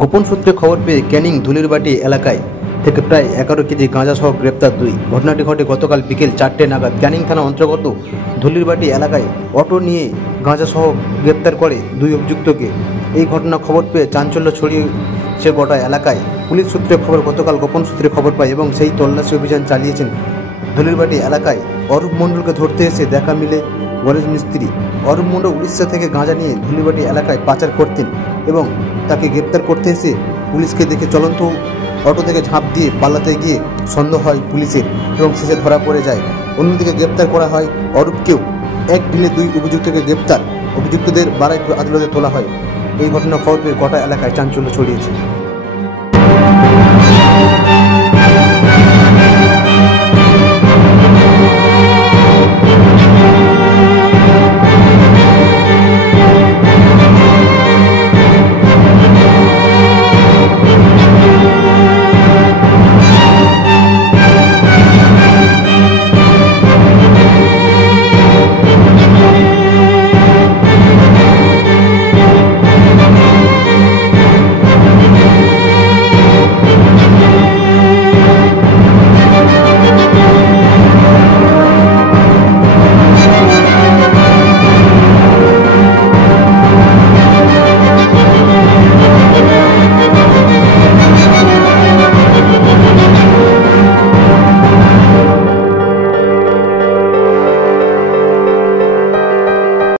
গোপন সূত্রে খবর পেয়ে ক্যানিং ধুলিরবাটি এলাকায় থেকে প্রায় 11 কেজি গাঁজা সহ গ্রেপ্তার 2। ঘটনাটি ঘটে গতকাল বিকেল 4টে নাগাদ। ক্যানিং থানা অন্তর্গত ধুলিরবাটি এলাকায় অটো নিয়ে গাঁজা সহ গ্রেপ্তার করে 2 অভিযুক্তকে। এই ঘটনা খবর পেয়ে চাঞ্চল্য ছড়িয়েছে গোটা এলাকায়। পুলিশ সূত্রে খবর, গতকাল গোপন সূত্রে খবর পায় এবং সেই তল্লাশি অভিযান চালিয়েছেন। ধুলিরবাটি এলাকায় অরূপ মণ্ডলকে ধরতে এসে দেখা মিলে গণেশ মিস্ত্রি। অরূপ মণ্ডল উড়িষ্যা থেকে গাঁজা নিয়ে ধুলিরবাটি এলাকায় পাচার করতেন এবং তাকে গ্রেপ্তার করতে এসে পুলিশকে দেখে চলন্ত অটো থেকে ঝাঁপ দিয়ে পালাতে গিয়ে সন্দেহ হয় পুলিশের এবং শেষে ধরা পড়ে যায়। অন্যদিকে গ্রেপ্তার করা হয় অরূপকেও। এক দিনে 2 অভিযুক্তকে গ্রেপ্তার, অভিযুক্তদের বারাইপুর আদালতে তোলা হয়। এই ঘটনা খবর পেয়ে গোটা এলাকায় চাঞ্চল্য ছড়িয়েছে।